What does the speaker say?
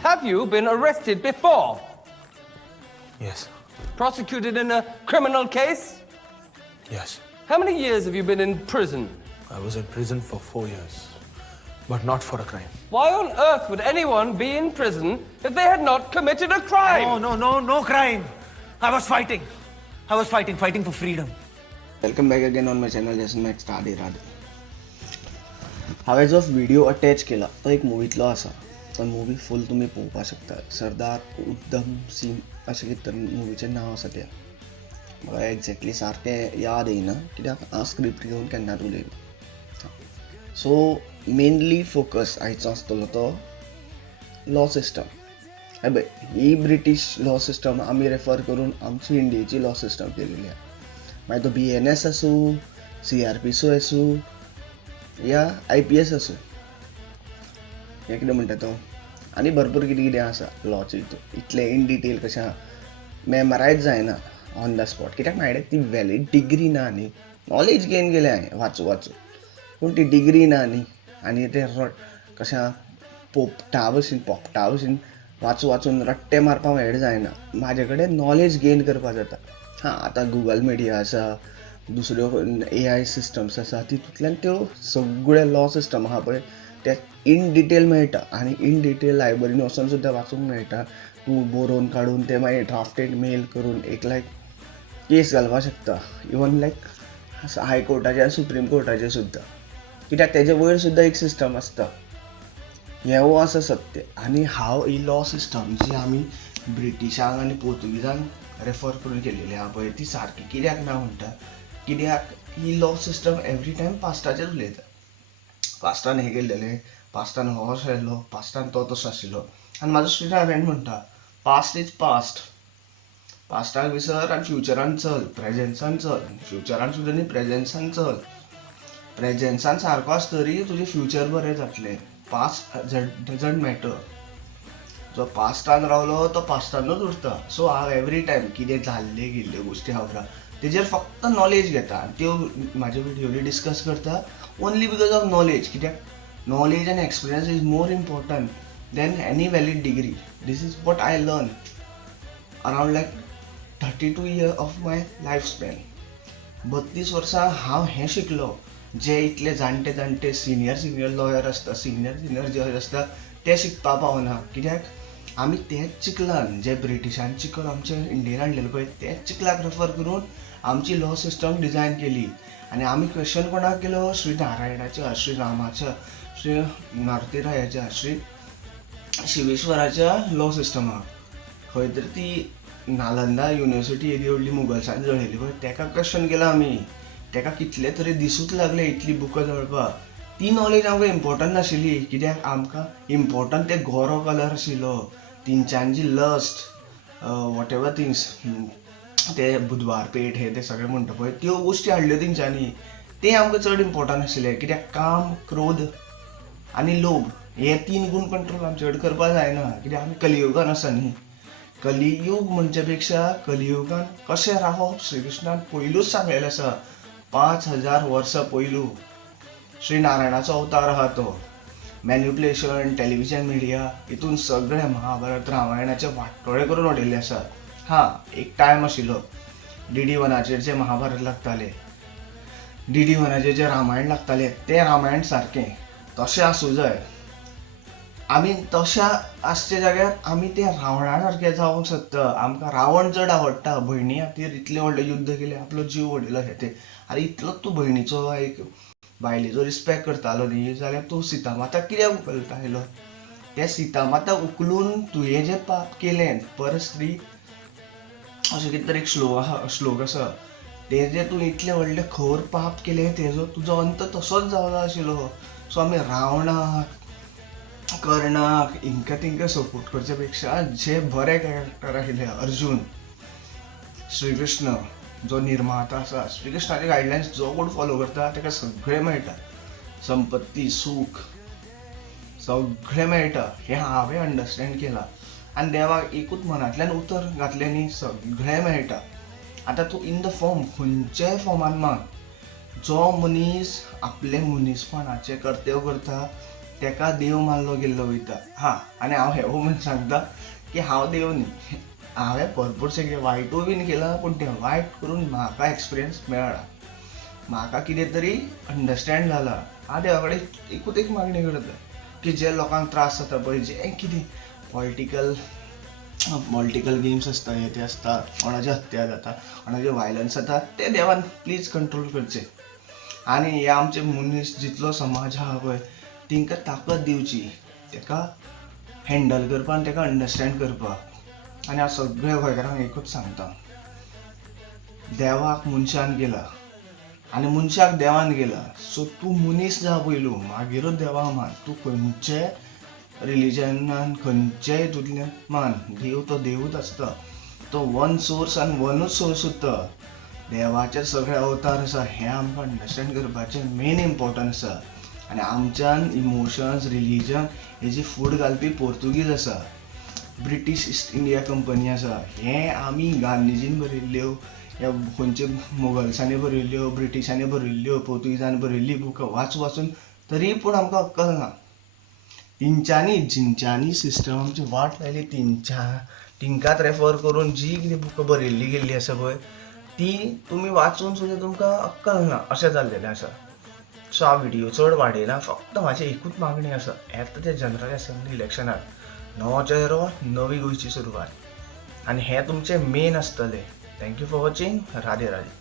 Have you been arrested before? Yes. Prosecuted in a criminal case? Yes. How many years have you been in prison? I was in prison for 4 years, but not for a crime. Why on earth would anyone be in prison if they had not committed a crime? No crime. I was fighting. Fighting for freedom. Welcome back again on my channel Jason max Radhe Radhe. हांवें जो video attach केला तो एक मुवीतलो आसा. तो movie फूल तुमी पळोवपाक शकता. सरदार उधम सिंह अशें कितें तरी मुवीचें नांव आसा तें. म्हाका एक्झॅक्टली सारकें याद येयना कित्याक हांव स्क्रिप्ट घेवन केन्नाच उलयना. सो मेनली फोकस आयचो आसतलो तो लॉ सिस्टम. पळय ही ब्रिटीश लॉ सिस्टम आमी रेफर करून आमची इंडियेची लॉ सिस्टम केलेली आसा. मागीर तो BNS आसूं, CRPC आसूं या IPS आसूं, हें कितें म्हणटा तो आनी भरपूर कितें कितें आसा लॉचे हितून. इतलें इन डिटेल कशें मेमरायज जायना ऑन द स्पॉट कित्याक म्हाजे ती वॅलीड डिग्री ना न्ही. नॉलेज गेन केलें हांवें वाचून पूण ती डिग्री ना न्ही. आनी तें कशें पोपटा भशेन वाचून रट्टे मारपाक मेळ जायना. म्हाजे कडेन नॉलेज गेन करपाक जाता. हां आतां गुगल मिडिया आसा, दुसऱ्यो AI सिस्टम्स आसा, तितूंतल्यान त्यो सगळ्यो लॉ सिस्टम आहा पळय ते इन डिटेल मेळटा. आनी इन डिटेल लायब्ररीन वचून सुद्दां वाचूंक मेळटा. तूं बरोवन काडून ते मागीर ड्राफ्टेड मेल करून एक केस घालपाक शकता. इवन हायकोर्टाचेर सुप्रीम कोर्टाचेर सुद्दां. कित्याक तेजे वयर सुद्दां एक सिस्टम आसता. हें आसा सत्य. आनी हांव ही लॉ सिस्टम जी आमी ब्रिटिशांक आनी पोर्तुगीजांक रेफर करून केलेली आहा पळय ती सारकी कित्याक ना म्हणटा कित्याक ही लॉ सिस्टम एवरी टायम पास्टाचेर उलयता. पास्टान हें केल्लेलें, पास्टान हो असो आयलो, पास्टान तो तसो आशिल्लो. आनी म्हाजो स्टुडंट म्हणटा पास्ट इज पास्ट. पास्टाक विसर आनी फ्युचरान चल, प्रेजेन्सान चल. फ्युचरान सुद्दां न्ही प्रेजेन्सान चल. प्रेजेन्सान सारको आसतरी तुजें फ्युचर बरें जातलें. Past doesn't matter. जो पास्टान रावलो तो पास्टानूच उरता. सो हांव एवरी टायम कितें जाल्ले गेल्ल्यो गोश्टी हांव तेजेर फक्त नॉलेज घेता आनी त्यो म्हाज्या व्हिडियोनी डिस्कस करता ओन्ली बिकॉज ऑफ नॉलेज. कित्याक नॉलेज आनी experience is more important than any valid degree. This is what I learn around 32 years of my life span. 32 वर्सां हांव हें शिकलो जे इतले जाणटे सिनियर लॉयर आसता, सिनियर जज आसता ते शिकपा पावना. कित्याक आमी तेच चिकलान जे ब्रिटिशान चिकल आमचे इंडियेन हाडलेले पळय तेच चिकलाक रेफर करून आमची लॉ सिस्टम डिजायन केली. आनी आमी क्वेश्चन कोणाक केलो? श्री नारायणाच्या, श्री रामाच्या, श्री मारुतीरायाच्या, श्री शिवेश्वराच्या लॉ सिस्टमाक. खंय तरी ती नालंदा युनिवर्सिटी येदी व्हडली मुगल्सांनी जळयली पळय तेका क्वेश्चन केला आमी. तेका कितले तरी दिसूच लागले इतली बुकां जळपाक. ती नॉलेज आमकां इम्पॉर्टंट नाशिल्ली. कित्याक आमकां इम्पॉर्टंट ते गोरो कलर आशिल्लो. तेंच्यांची लस्ट वॉट एवर थिंग्स ते बुधवार पेठ हे ते सगळें म्हणटा पळय त्यो गोश्टी हाडल्यो तेंच्यांनी. ते आमकां चड इम्पॉर्टंट आशिल्ले. कित्याक काम, क्रोध आनी लोभ हे 3 गूण कंट्रोल आमचे कडेन करपाक जायना. कित्याक आमी कलियुगान आसा न्ही. कलियूग म्हणजे पेक्षा कलियुगान कशें रावप श्री कृष्णान पयलूच सांगलेलें आसा. 5000 वर्सां पयलू श्री नारायणाचो अवतार आहा तो. मॅन्युप्युलेशन, टेलिव्हिजन मिडिया हितून सगळे महाभारत रामायणाचे वाटोळे करून उडयल्ले आसा. हां एक टायम आशिल्लो DD1 जे महाभारत लागताले, DD1 जे रामायण लागताले ते रामायण सारकें तशें आसूं जाय. आमी तशा आसचे जाग्यार आमी ते रावणा सारके जावंक सोदता. आमकां रावण चड आवडटा. भयणी खातीर इतलें व्हडलें युध्द केलें, आपलो जीव उडयलो हें तें. आनी इतलोच तूं भयणीचो एक बायलेचो रिस्पेक्ट करतालो न्ही जाल्यार तूं सीतामाताक कित्याक उखलता आयलो? त्या सीतामाताक उखलून तुवें जें पाप केलें परस्त्री अशें कितें तरी एक श्लोक आसा. तेजें तूं इतलें व्हडलें खर पाप केलें तेजो तुजो अंत तसोच जावचो आशिल्लो. सो आमी रावणाक, कर्णाक हिंका तिंका सपोर्ट करचे पेक्षा जे बरे कॅरेक्टर आशिल्ले अर्जून, श्री कृष्ण जो निर्माता आसा, श्री कृष्णाचे गायडलायन्स जो कोण फॉलो करता ताका सगळें मेळटा. संपत्ती, सूख सगळें मेळटा. हें हांवें अंडरस्टँड केलां. आनी देवाक एकूच मनांतल्यान उतर घातलें न्ही सगळें मेळटा. आतां तूं इन द फॉर्म खंयच्याय फॉर्मान माग. जो मनीस आपले मनीसपणाचें कर्तव्य करता तेका देव मानलो गेल्लो वयता. हां, आनी हांव हें म्हणून सांगता की हांव देव न्ही. हांवें भरपूरशें कितें वायटूय बीन केलां, पूण तें वायट करून म्हाका एक्सपिरियन्स मेळ्ळा. म्हाका कितें तरी अंडरस्टँड जालां. हांव देवा कडेन एकूच एक मागणी करता की जे लोकांक त्रास जाता पळय, जे कितें पॉलिटिकल गेम्स आसता, हे ते आसता, कोणाची हत्या जाता, कोणाचे वायलन्स जाता, ते देवान प्लीज कंट्रोल करचे. आनी हे आमचे मनीस जितलो समाज आहा पळय, तांकां ताकद दिवची, ताका हँडल करपाक आनी ताका अंडरस्टँड करपाक. आनी हांव सगळ्या गोंयकारांक एकूच सांगता, देवाक मनशान केला आनी मनशाक देवान केला. सो तूं मनीस जा पयलू, मागीरूच देवाक मान. तूं खंयचे रिलिजनान, खंयच्याय हितूंतल्यान मान. देव तो देवूच आसता, तो वन सोर्स आनी वनूच सोर्स उरता. देवाचे सगळे अवतार आसा, हें आमकां अंडरस्टँड करपाचें मेन इम्पॉर्टंट आसा. आनी आमच्यान इमोशन्स, रिलिजन हेजी फूड घालपी पोर्तुगीज आसा, ब्रिटीश ईस्ट इंडिया कंपनी आसा. हें आमी गांधीजीन बरयल्ल्यो, ह्या खंयचे मोगल्सांनी बरयल्ल्यो, ब्रिटिशांनी बरयल्ल्यो, पोर्तुगीजांनी बरयल्ली बुकां वाचून तरी पूण आमकां अक्कल ना. जिंच्यांनी सिस्टम आमची वाट लायली, तिंकाच रेफर करून जी कितें बुकां बरयल्ली गेल्ली आसा पळय, ती तुमी वाचून सुद्दां तुमकां अक्कल ना, अशें जाल्लेलें आसा. सो हांव व्हिडियो चड वाडयना, फक्त म्हाजी एकूच मागणी आसा, येता ते जनरल असेंब्ली इलेक्शनाक नवो चेहरो, नवी गोंयची सुरवात. आनी हें तुमचें मेन आसतलें. Thank you for watching. Radhe Radhe.